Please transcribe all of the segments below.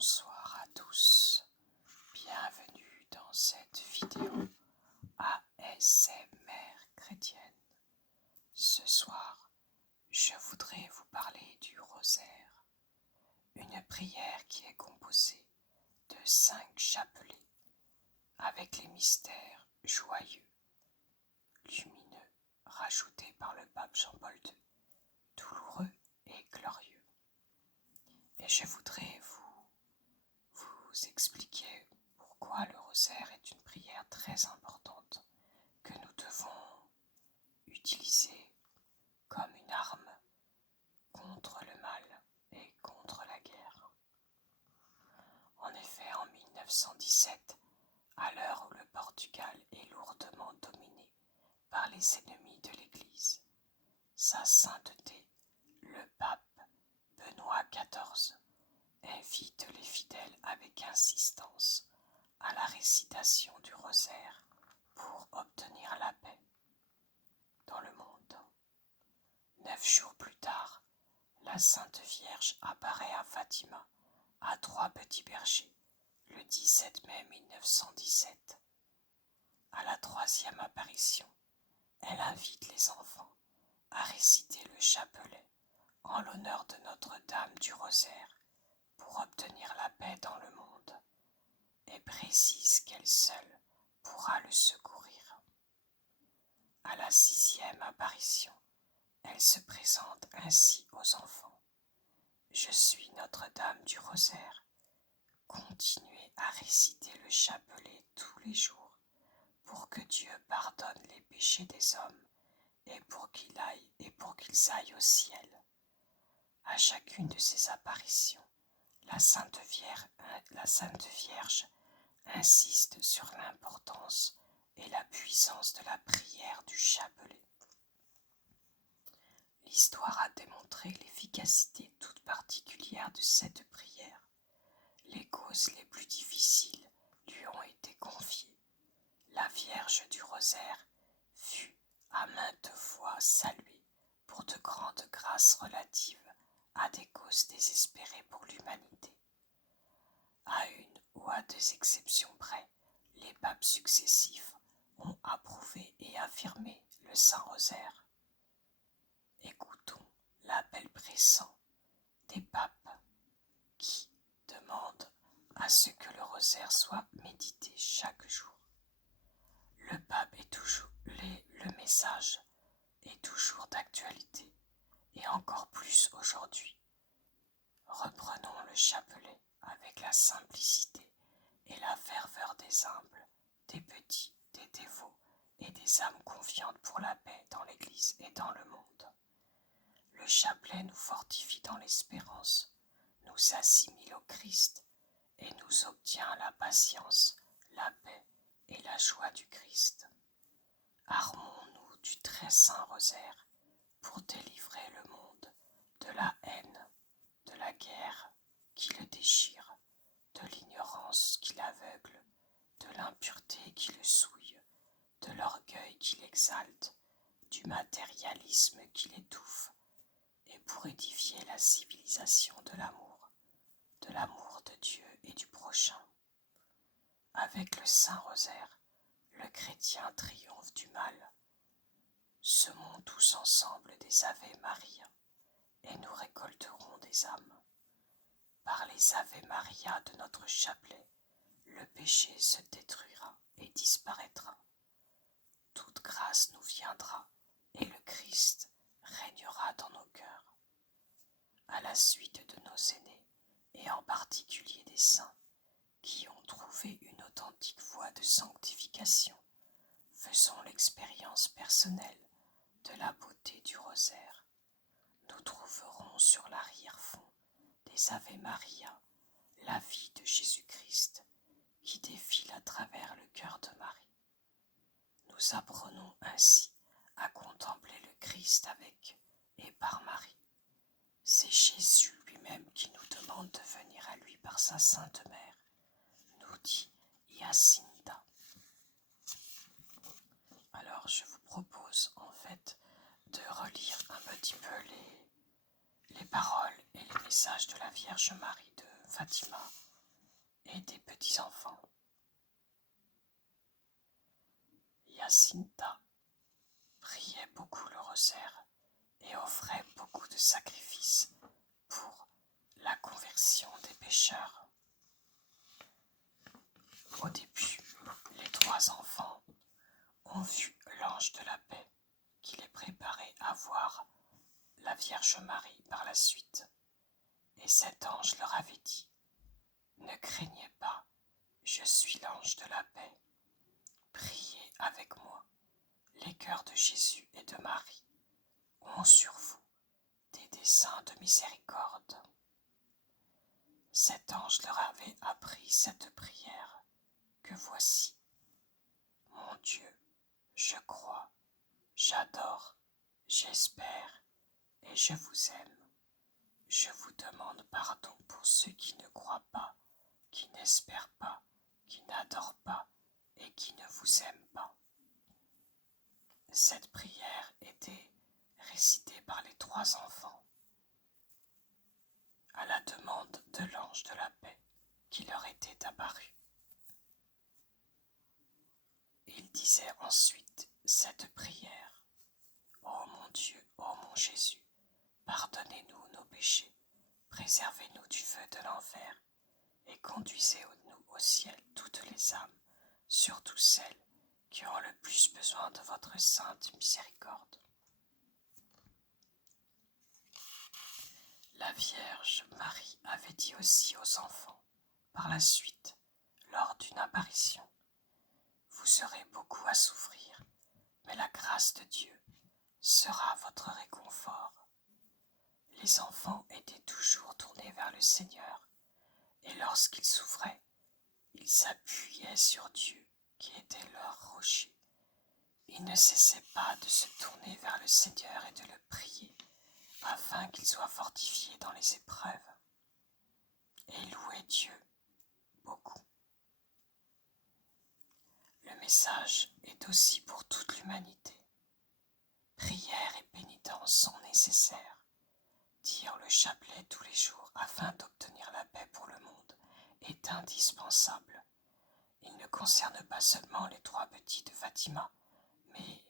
Bonsoir à tous, bienvenue dans cette vidéo ASMR chrétienne. Ce soir, je voudrais vous parler du rosaire, une prière qui est composée de 5 chapelets avec les mystères joyeux, lumineux, rajoutés par le pape Jean-Paul II, douloureux et glorieux. Et je voudrais vous expliquer pourquoi le rosaire est une prière très importante que nous devons utiliser comme une arme contre le mal et contre la guerre. En effet, en 1917, à l'heure où le Portugal est lourdement dominé par les ennemis de l'Église, sa sainteté, le pape Benoît XIV, invite les fidèles avec insistance à la récitation du rosaire pour obtenir la paix dans le monde. 9 jours plus tard, la Sainte Vierge apparaît à Fatima, à 3 petits bergers, le 17 mai 1917. À la 3e apparition, elle invite les enfants à réciter le chapelet en l'honneur de Notre-Dame du Rosaire pour obtenir la paix dans le monde, et précise qu'elle seule pourra le secourir. À la 6e apparition, elle se présente ainsi aux enfants. Je suis Notre-Dame du Rosaire. Continuez à réciter le chapelet tous les jours pour que Dieu pardonne les péchés des hommes et pour qu'ils aillent au ciel. À chacune de ces apparitions, la Sainte Vierge insiste sur l'importance et la puissance de la prière du chapelet. L'histoire a démontré l'efficacité toute particulière de cette prière. Les causes les plus difficiles lui ont été confiées. La Vierge du Rosaire fut à maintes fois saluée pour de grandes grâces relatives à des causes désespérées pour l'humanité. À une ou à 2 exceptions près, les papes successifs ont approuvé et affirmé le Saint-Rosaire. Écoutons l'appel pressant des papes qui demandent à ce que le rosaire soit médité chaque jour. Le message est toujours d'actualité, et encore plus aujourd'hui. Reprenons le chapelet avec la simplicité et la ferveur des humbles, des petits, des dévots et des âmes confiantes pour la paix dans l'Église et dans le monde. Le chapelet nous fortifie dans l'espérance, nous assimile au Christ et nous obtient la patience, la paix et la joie du Christ. Armons-nous du très saint rosaire pour délivrer le monde de la haine, de la guerre qui le déchire, de l'ignorance qui l'aveugle, de l'impureté qui le souille, de l'orgueil qui l'exalte, du matérialisme qui l'étouffe, et pour édifier la civilisation de l'amour de Dieu et du prochain. Avec le Saint-Rosaire, le chrétien triomphe du mal. Semons tous ensemble des Ave Maria, et nous récolterons des âmes. Par les Ave Maria de notre chapelet, le péché se détruira et disparaîtra. Toute grâce nous viendra, et le Christ régnera dans nos cœurs. À la suite de nos aînés, et en particulier des saints, qui ont trouvé une authentique voie de sanctification, faisons l'expérience personnelle de la beauté du rosaire. Nous trouverons sur l'arrière-fond des Ave Maria la vie de Jésus-Christ qui défile à travers le cœur de Marie. Nous apprenons ainsi à contempler le Christ avec et par Marie. C'est Jésus lui-même qui nous demande de venir à lui par sa Sainte Mère, nous dit Jacinta. Alors je vous propose en fait de relire un petit peu les paroles et les messages de la Vierge Marie de Fatima et des petits-enfants. Jacinta priait beaucoup le rosaire et offrait beaucoup de sacrifices pour la conversion des pécheurs. Au début, les 3 enfants ont vu l'ange de la paix qui les préparait à voir la Vierge Marie par la suite. Et cet ange leur avait dit : « Ne craignez pas, je suis l'ange de la paix. Priez avec moi. Les cœurs de Jésus et de Marie ont sur vous des desseins de miséricorde. » Cet ange leur avait appris cette prière que voici. Mon Dieu, je crois, j'adore, j'espère et je vous aime. Je vous demande pardon pour ceux qui ne croient pas, qui n'espèrent pas, qui n'adorent pas et qui ne vous aiment pas. Cette prière était récitée par les 3 enfants à la demande de l'ange de la paix qui leur était apparu. Ils disaient ensuite cette prière : « Ô mon Dieu, ô mon Jésus, pardonnez-nous nos péchés, préservez-nous du feu de l'enfer, et conduisez-nous au ciel toutes les âmes, surtout celles qui ont le plus besoin de votre sainte miséricorde. » La Vierge Marie avait dit aussi aux enfants, par la suite, lors d'une apparition : « Vous aurez beaucoup à souffrir, mais la grâce de Dieu sera votre réconfort. » Les enfants étaient toujours tournés vers le Seigneur, et lorsqu'ils souffraient, ils s'appuyaient sur Dieu, qui était leur rocher. Ils ne cessaient pas de se tourner vers le Seigneur et de le prier, afin qu'il soit fortifié dans les épreuves. Et ils louaient Dieu beaucoup. Le message est aussi pour toute l'humanité. Prière et pénitence sont nécessaires. Dire le chapelet tous les jours afin d'obtenir la paix pour le monde est indispensable. Il ne concerne pas seulement les 3 petits de Fatima, mais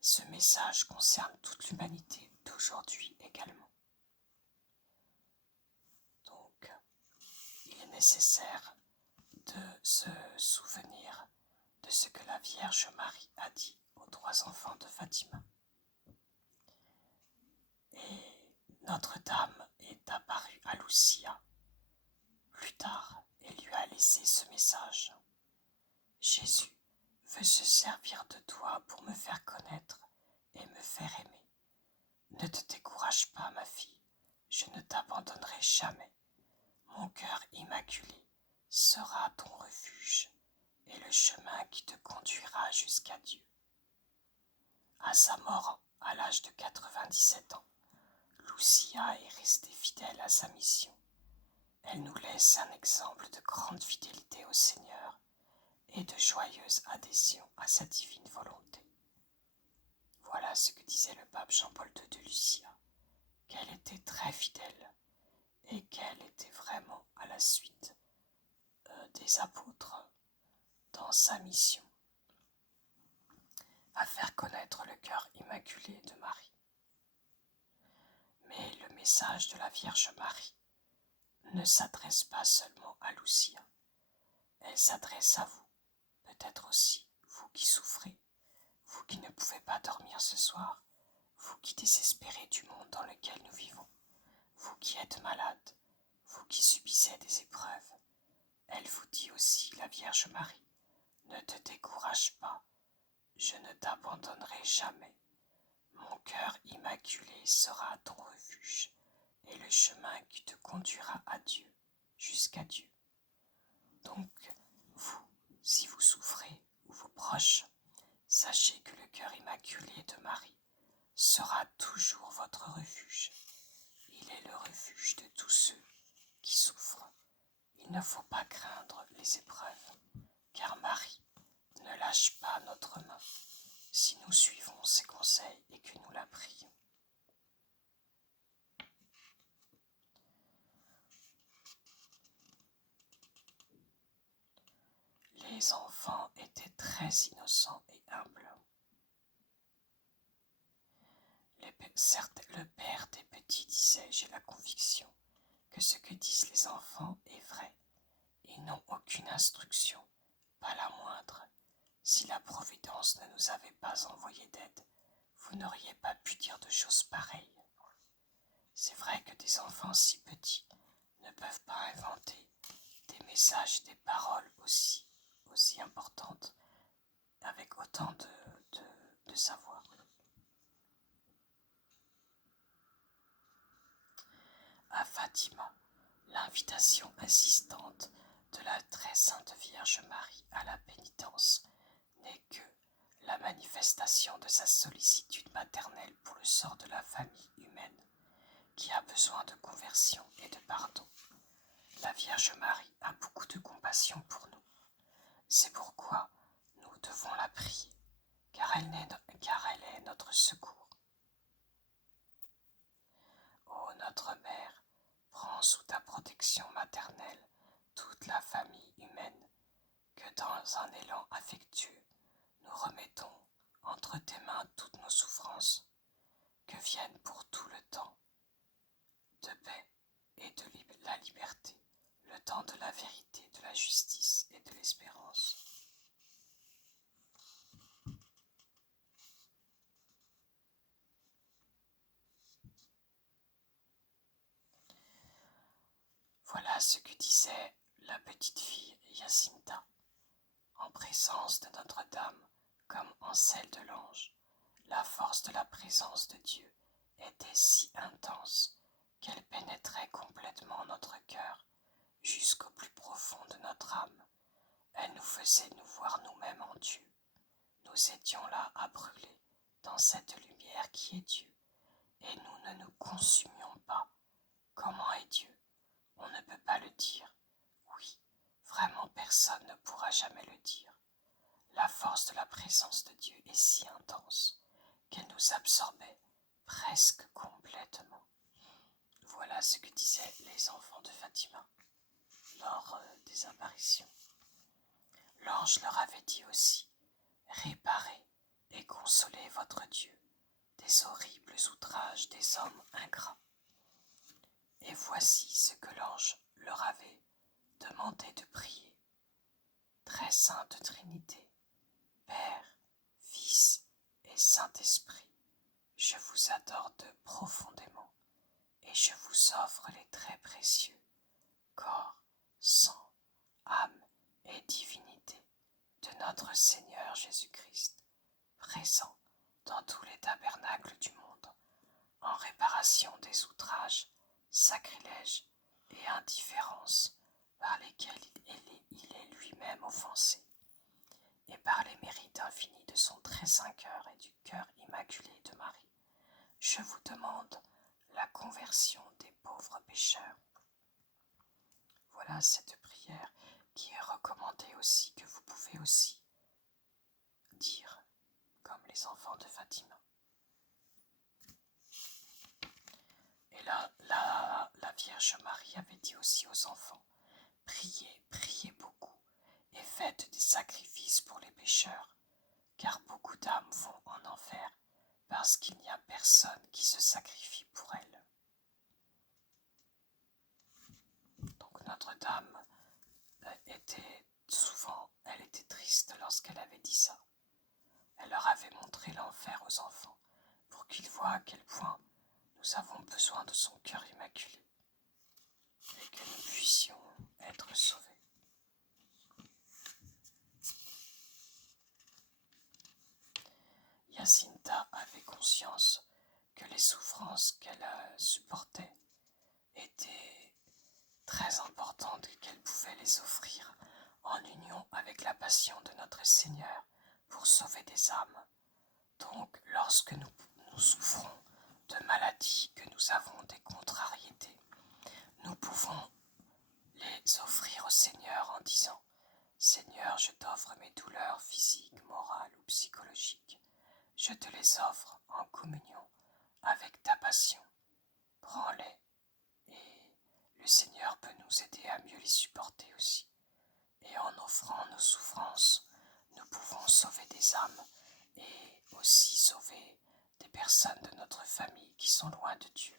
ce message concerne toute l'humanité d'aujourd'hui également. Donc, il est nécessaire de se souvenir de ce que la Vierge Marie a dit aux 3 enfants de Fatima. Et Notre-Dame est apparue à Lucia plus tard et lui a laissé ce message. Jésus veut se servir de toi pour me faire connaître et me faire aimer. Ne te décourage pas, ma fille, je ne t'abandonnerai jamais. Mon cœur immaculé sera ton refuge et le chemin qui te conduira jusqu'à Dieu. À sa mort, à l'âge de 97 ans, Lucia est restée fidèle à sa mission. Elle nous laisse un exemple de grande fidélité au Seigneur et de joyeuse adhésion à sa divine volonté. Voilà ce que disait le pape Jean-Paul II de Lucia, qu'elle était très fidèle et qu'elle était vraiment à la suite des apôtres dans sa mission à faire connaître le cœur immaculé de Marie. Mais le message de la Vierge Marie ne s'adresse pas seulement à Lucia, elle s'adresse à vous, peut-être aussi vous qui souffrez, vous qui ne pouvez pas dormir ce soir, vous qui désespérez du monde dans lequel nous vivons, vous qui êtes malade, vous qui subissez des épreuves. Elle vous dit aussi, la Vierge Marie, ne te décourage pas, je ne t'abandonnerai jamais. Mon cœur immaculé sera ton refuge et le chemin qui te conduira à Dieu, jusqu'à Dieu. Donc, vous, si vous souffrez ou vos proches, sachez que le cœur immaculé de Marie sera toujours votre refuge. Il est le refuge de tous ceux qui souffrent. Il ne faut pas craindre les épreuves, car Marie ne lâche pas notre main si nous suivons ses conseils et que nous la prions. les enfants étaient très innocents et humbles. Le père des petits disait, j'ai la conviction, que ce que disent les enfants est vrai. Ils n'ont aucune instruction, pas la moindre. Si la Providence ne nous avait pas envoyé d'aide, vous n'auriez pas pu dire de choses pareilles. C'est vrai que des enfants si petits ne peuvent pas inventer des messages, des paroles aussi importantes, avec autant de savoir. À Fatima, l'invitation insistante de la très sainte Vierge Marie à la pénitence n'est que la manifestation de sa sollicitude maternelle pour le sort de la famille humaine, qui a besoin de conversion et de pardon. La Vierge Marie a beaucoup de compassion pour nous. C'est pourquoi nous devons la prier, car elle est notre secours. Ô notre Mère, prends sous ta protection maternelle toute la famille humaine, que dans un élan affectueux, nous remettons entre tes mains toutes nos souffrances, que vienne pour tout le temps de paix et de la liberté, le temps de la vérité, de la justice et de l'espérance. Voilà ce que disait la petite fille Jacinta, en présence de Notre-Dame comme en celle de l'ange. La force de la présence de Dieu était si intense qu'elle pénétrait complètement notre cœur, jusqu'au plus profond de notre âme. Elle nous faisait nous voir nous-mêmes en Dieu. Nous étions là à brûler dans cette lumière qui est Dieu, et nous ne nous consumions pas. Comment est Dieu? On ne peut pas le dire. Oui, vraiment personne ne pourra jamais le dire. La force de la présence de Dieu est si intense qu'elle nous absorbait presque complètement. Voilà ce que disaient les enfants de Fatima lors des apparitions. L'ange leur avait dit aussi: réparez et consolez votre Dieu des horribles outrages des hommes ingrats. Et voici ce que l'ange leur avait demandé de prier. Très sainte Trinité, Père, Fils et Saint-Esprit, je vous adore profondément et je vous offre les très précieux corps, sang, âme et divinité de notre Seigneur Jésus-Christ, présent dans tous les tabernacles du monde, en réparation des outrages, sacrilèges et indifférences par lesquels il est lui-même offensé, et par les mérites infinis de son très saint cœur et du cœur immaculé de Marie, je vous demande la conversion des pauvres pécheurs. Voilà cette prière qui est recommandée aussi, que vous pouvez aussi dire comme les enfants de Fatima. Et là, la Vierge Marie avait dit aussi aux enfants: priez, priez beaucoup, et faites des sacrifices pour les pécheurs, car beaucoup d'âmes vont en enfer, parce qu'il n'y a personne qui se sacrifie pour elles. Donc Notre-Dame elle était triste lorsqu'elle avait dit ça. Elle leur avait montré l'enfer aux enfants, pour qu'ils voient à quel point nous avons besoin de son cœur immaculé, et que nous puissions être sauvés. Jacinta avait conscience que les souffrances qu'elle supportait étaient très importantes et qu'elle pouvait les offrir en union avec la passion de notre Seigneur pour sauver des âmes. Donc, lorsque nous souffrons de maladies, que nous avons des contrariétés, nous pouvons les offrir au Seigneur en disant: Seigneur, je t'offre mes douleurs physiques, morales ou psychologiques. Je te les offre en communion avec ta passion. Prends-les, et le Seigneur peut nous aider à mieux les supporter aussi. Et et en offrant nos souffrances, nous pouvons sauver des âmes et aussi sauver des personnes de notre famille qui sont loin de Dieu.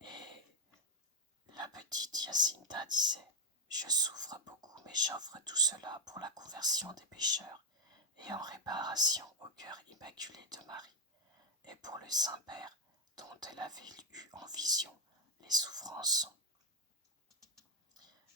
Et la petite Jacinta disait: je souffre beaucoup, mais j'offre tout cela pour la conversion des pécheurs et en réparation au cœur immaculé de Marie, et pour le Saint-Père dont elle avait eu en vision les souffrances.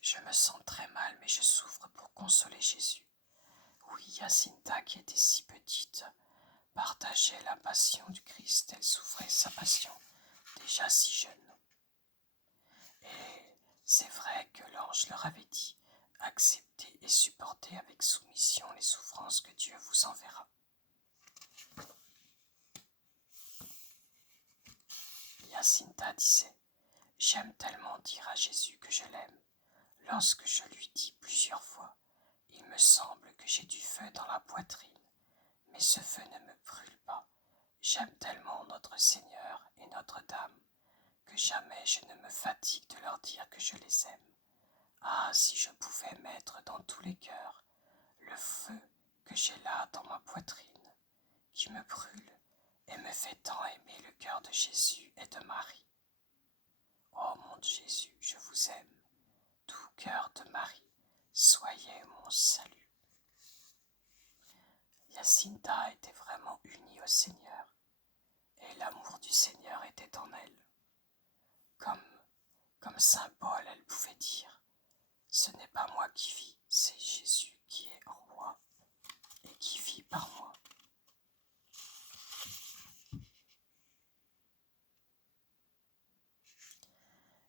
Je me sens très mal, mais je souffre pour consoler Jésus. Oui, Jacinta, qui était si petite, partageait la passion du Christ. Elle souffrait sa passion, déjà si jeune. Et c'est vrai que l'ange leur avait dit: acceptez et supportez avec soumission les souffrances que Dieu vous enverra. Jacinta disait: j'aime tellement dire à Jésus que je l'aime. Lorsque je lui dis plusieurs fois: il me semble que j'ai du feu dans la poitrine, mais ce feu ne me brûle pas. J'aime tellement notre Seigneur et Notre-Dame que jamais je ne me fatigue de leur dire que je les aime. Ah, si je pouvais mettre dans tous les cœurs le feu que j'ai là dans ma poitrine, qui me brûle et me fait tant aimer le cœur de Jésus et de Marie. Oh mon Jésus, je vous aime, tout cœur de Marie, soyez mon salut. Jacinta était vraiment unie au Seigneur, et l'amour du Seigneur était en elle. Comme saint Paul, elle pouvait dire: ce n'est pas moi qui vis, c'est Jésus qui est en moi et qui vit par moi.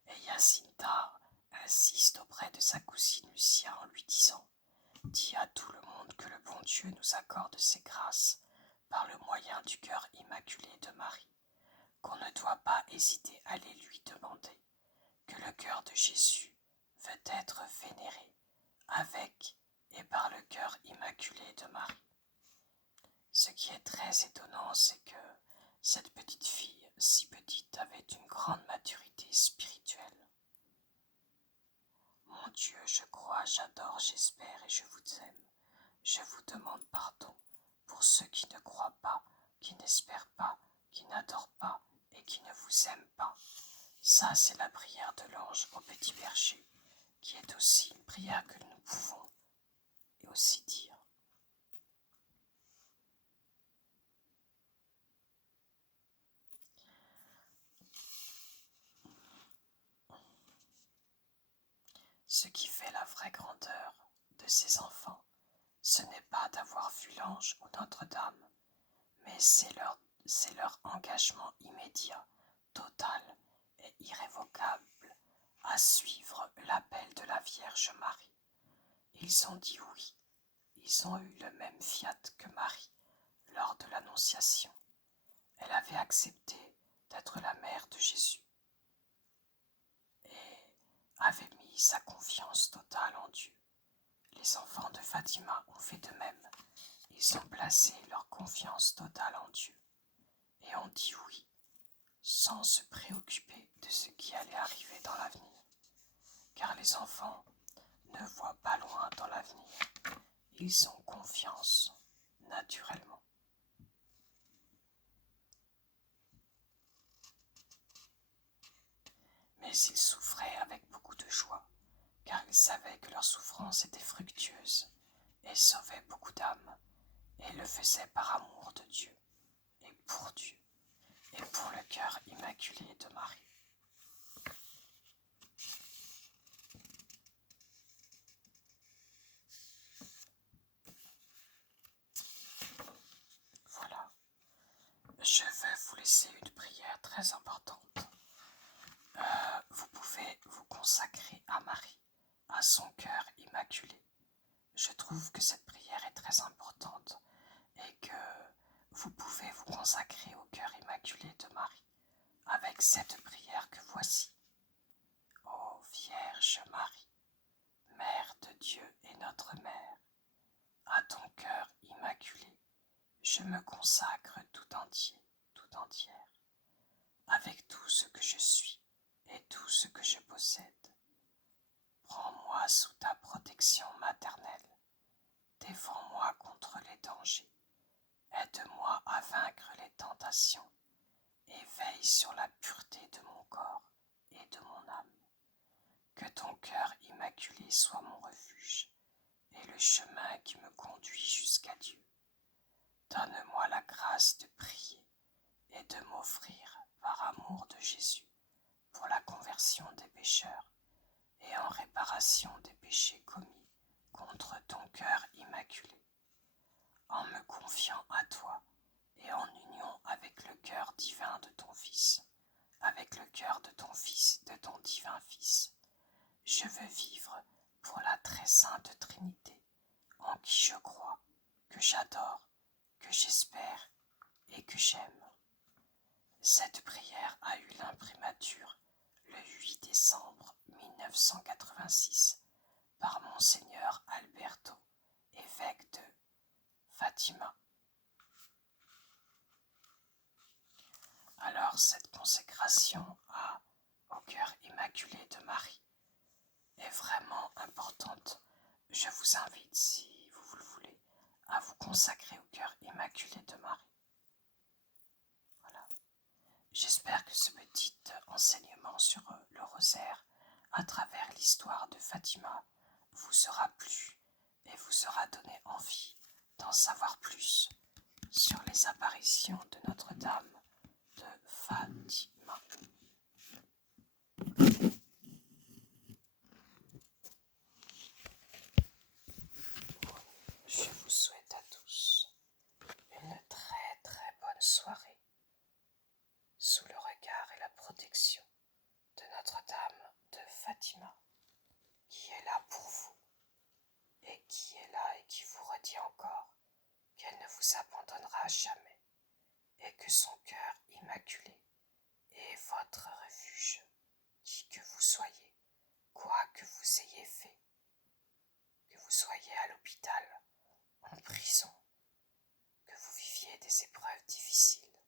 Et Jacinta insiste auprès de sa cousine Lucia en lui disant: dis à tout le monde que le bon Dieu nous accorde ses grâces par le moyen du cœur immaculé de Marie, qu'on ne doit pas hésiter à les lui demander, que le cœur de Jésus veut être vénéré avec et par le cœur immaculé de Marie. Ce qui est très étonnant, c'est que cette petite fille, si petite, avait une grande maturité spirituelle. Mon Dieu, je crois, j'adore, j'espère et je vous aime. Je vous demande pardon pour ceux qui ne croient pas, qui n'espèrent pas, qui n'adorent pas et qui ne vous aiment pas. Ça, c'est la prière de l'ange au petit berger, qui est aussi une prière que nous pouvons et aussi dire. Ce qui fait la vraie grandeur de ces enfants, ce n'est pas d'avoir vu l'ange ou Notre-Dame, mais c'est leur engagement immédiat, total et irrévocable à suivre l'appel de la Vierge Marie. Ils ont dit oui, ils ont eu le même fiat que Marie lors de l'Annonciation. Elle avait accepté d'être la mère de Jésus et avait mis sa confiance totale en Dieu. Les enfants de Fatima ont fait de même. Ils ont placé leur confiance totale en Dieu et ont dit oui, sans se préoccuper de ce qui allait arriver dans l'avenir. Car les enfants ne voient pas loin dans l'avenir. Ils ont confiance, naturellement. Mais ils souffraient avec beaucoup de joie, car ils savaient que leur souffrance était fructueuse et sauvait beaucoup d'âmes, et le faisaient par amour de Dieu, et pour Dieu, et pour le cœur immaculé de Marie. Voilà, je vais vous laisser une prière très importante. Vous pouvez vous consacrer à Marie, à son cœur immaculé. Je trouve que cette prière est très importante et que vous pouvez vous consacrer au cœur immaculé de Marie avec cette prière que voici. Ô Vierge Marie, Mère de Dieu et notre Mère, à ton cœur immaculé, je me consacre tout entier, tout entière, avec tout ce que je suis et tout ce que je possède. Prends-moi sous ta protection Que ton cœur immaculé soit mon refuge et le chemin qui me conduit jusqu'à Dieu. Donne-moi la grâce de prier et de m'offrir, par amour de Jésus, pour la conversion des pécheurs et en réparation des péchés commis contre ton cœur immaculé, en me confiant à toi et en union avec le cœur divin de ton Fils, avec le cœur de ton Fils, de ton divin Fils. Je veux vivre pour la très sainte Trinité, en qui je crois, que j'adore, que j'espère et que j'aime. Cette prière a eu l'imprimature le 8 décembre 1986 par Monseigneur Alberto, évêque de Fatima. Alors cette consécration au cœur immaculé de Marie est vraiment importante. Je vous invite, si vous le voulez, à vous consacrer au cœur immaculé de Marie. Voilà. J'espère que ce petit enseignement sur le rosaire à travers l'histoire de Fatima vous aura plu et vous aura donné envie d'en savoir plus sur les apparitions de Notre-Dame de Fatima. Je vous souhaite à tous une très très bonne soirée sous le regard et la protection de Notre-Dame de Fatima, qui est là pour vous et qui est là et qui vous redit encore qu'elle ne vous abandonnera jamais et que son cœur immaculé est votre refuge, qui que vous soyez, quoi que vous ayez fait, que vous soyez à l'hôpital, en prison, que vous viviez des épreuves difficiles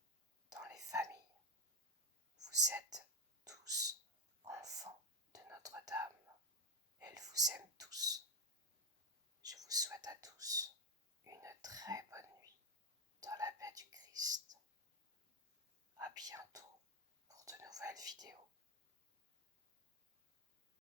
dans les familles. Vous êtes tous enfants de Notre-Dame. Elle vous aime tous. Je vous souhaite à tous une très bonne nuit dans la paix du Christ. À bientôt pour de nouvelles vidéos.